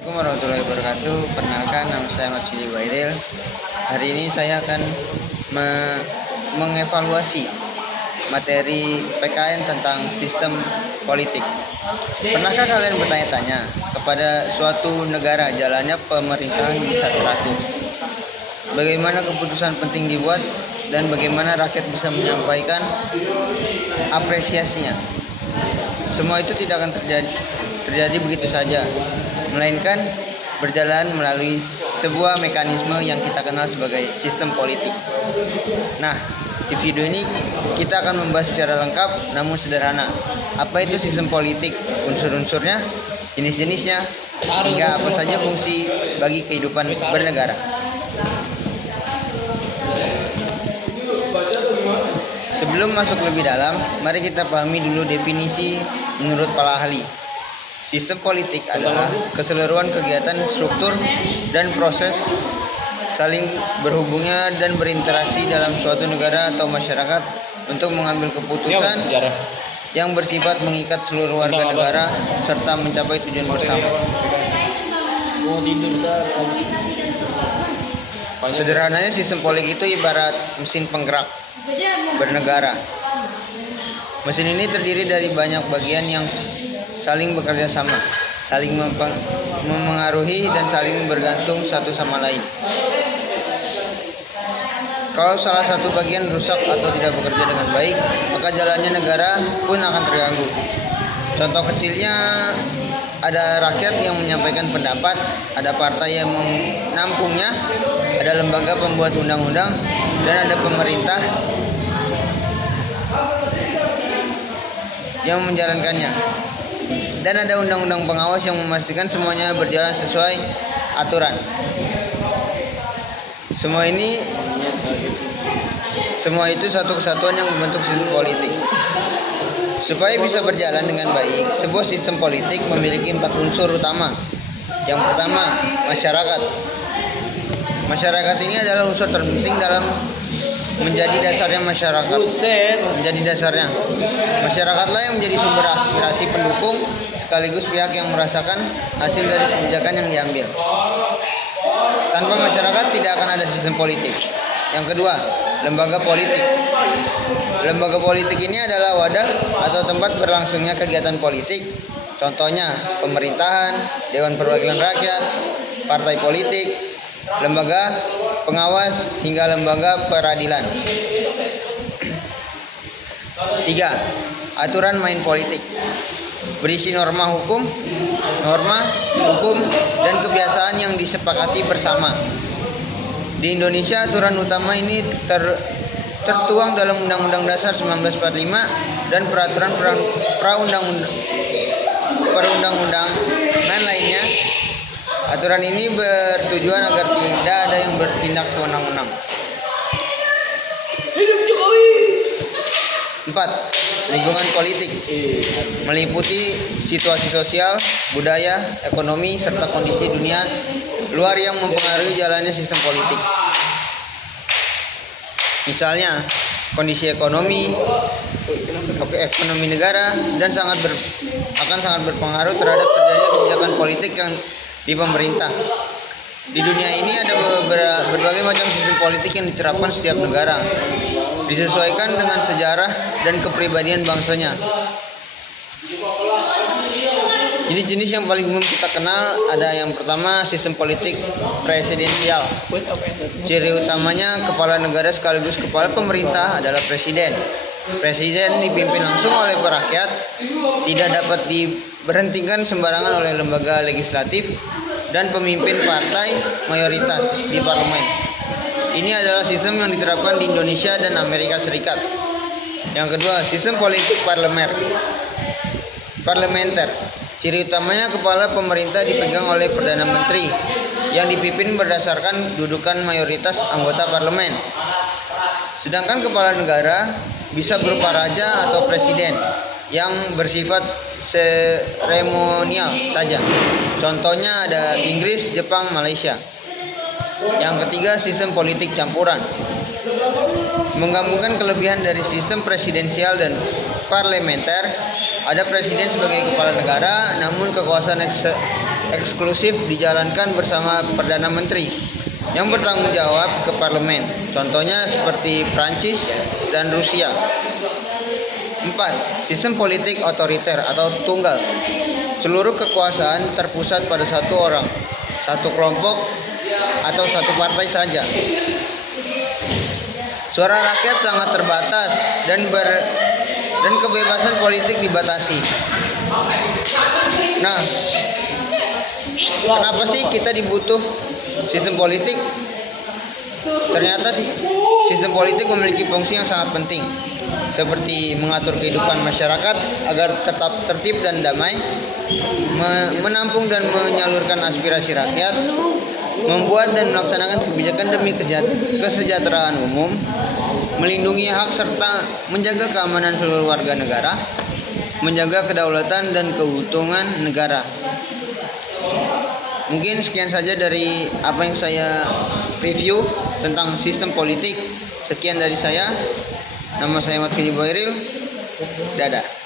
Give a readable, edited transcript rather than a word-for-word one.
Assalamualaikum warahmatullahi wabarakatuh. Perkenalkan, nama saya Matsili Wairil. Hari ini saya akan mengevaluasi materi PKN tentang sistem politik. Pernahkah kalian bertanya-tanya kepada suatu negara jalannya pemerintahan bisa teratur? Bagaimana keputusan penting dibuat dan bagaimana rakyat bisa menyampaikan apresiasinya? Semua itu tidak akan terjadi begitu saja, melainkan berjalan melalui sebuah mekanisme yang kita kenal sebagai sistem politik. Nah, di video ini kita akan membahas secara lengkap namun sederhana. Apa itu sistem politik, unsur-unsurnya, jenis-jenisnya, hingga apa saja fungsi bagi kehidupan bernegara. Sebelum masuk lebih dalam, mari kita pahami dulu definisi menurut para ahli. Sistem politik adalah keseluruhan kegiatan, struktur, dan proses saling berhubungnya dan berinteraksi dalam suatu negara atau masyarakat untuk mengambil keputusan yang bersifat mengikat seluruh warga negara serta mencapai tujuan bersama. Sederhananya, sistem politik itu ibarat mesin penggerak bernegara. Mesin ini terdiri dari banyak bagian yang saling bekerja sama, saling memengaruhi dan saling bergantung satu sama lain. Kalau salah satu bagian rusak atau tidak bekerja dengan baik, maka jalannya negara pun akan terganggu. Contoh kecilnya, ada rakyat yang menyampaikan pendapat, ada partai yang menampungnya, ada lembaga pembuat undang-undang, dan ada pemerintah yang menjalankannya. Dan ada undang-undang pengawas yang memastikan semuanya berjalan sesuai aturan. Semua itu satu kesatuan yang membentuk sistem politik. Supaya bisa berjalan dengan baik, sebuah sistem politik memiliki 4 unsur utama. Yang pertama, masyarakat. Masyarakat ini adalah unsur terpenting dalam menjadi dasarnya masyarakat. Masyarakatlah yang menjadi sumber aspirasi pendukung sekaligus pihak yang merasakan hasil dari kebijakan yang diambil. Tanpa masyarakat tidak akan ada sistem politik. Yang kedua, lembaga politik. Lembaga politik ini adalah wadah atau tempat berlangsungnya kegiatan politik. Contohnya pemerintahan, Dewan Perwakilan Rakyat, partai politik, lembaga pengawas, hingga lembaga peradilan. 3. Aturan main politik. Berisi norma hukum, dan kebiasaan yang disepakati bersama. Di Indonesia, aturan utama ini tertuang dalam Undang-Undang Dasar 1945 dan peraturan perundang-undangan lainnya. Aturan ini bertujuan agar tidak ada yang bertindak sewenang-wenang. 4. Lingkungan politik meliputi situasi sosial, budaya, ekonomi, serta kondisi dunia luar yang mempengaruhi jalannya sistem politik. Misalnya, kondisi ekonomi negara dan akan sangat berpengaruh terhadap terjadinya kebijakan politik yang di pemerintah. Di dunia ini ada berbagai macam sistem politik yang diterapkan setiap negara, disesuaikan dengan sejarah dan kepribadian bangsanya. Jenis-jenis yang paling umum kita kenal ada yang pertama, sistem politik presidensial. Ciri utamanya kepala negara sekaligus kepala pemerintah adalah presiden. Presiden dipimpin langsung oleh rakyat, tidak dapat diberhentikan sembarangan oleh lembaga legislatif dan pemimpin partai mayoritas di parlemen. Ini adalah sistem yang diterapkan di Indonesia dan Amerika Serikat. Yang kedua, sistem politik parlementer. Ciri utamanya kepala pemerintah dipegang oleh Perdana Menteri yang dipimpin berdasarkan dudukan mayoritas anggota parlemen. Sedangkan kepala negara bisa berupa raja atau presiden yang bersifat seremonial saja. Contohnya ada Inggris, Jepang, Malaysia. Yang ketiga, sistem politik campuran. Menggabungkan kelebihan dari sistem presidensial dan parlementer. Ada presiden sebagai kepala negara, namun kekuasaan eksklusif dijalankan bersama Perdana Menteri yang bertanggung jawab ke parlemen. Contohnya seperti Prancis dan Rusia. 4. Sistem politik otoriter atau tunggal. Seluruh kekuasaan terpusat pada satu orang, satu kelompok, atau satu partai saja. Suara rakyat sangat terbatas dan kebebasan politik dibatasi. Nah, kenapa sih kita dibutuh sistem politik? Ternyata sih sistem politik memiliki fungsi yang sangat penting, seperti mengatur kehidupan masyarakat agar tetap tertib dan damai, menampung dan menyalurkan aspirasi rakyat, membuat dan melaksanakan kebijakan demi kesejahteraan umum, melindungi hak serta menjaga keamanan seluruh warga negara, menjaga kedaulatan dan keutuhan negara. Mungkin sekian saja dari apa yang saya review tentang sistem politik. Sekian dari saya. Nama saya Mat Fini Boyril. Dadah.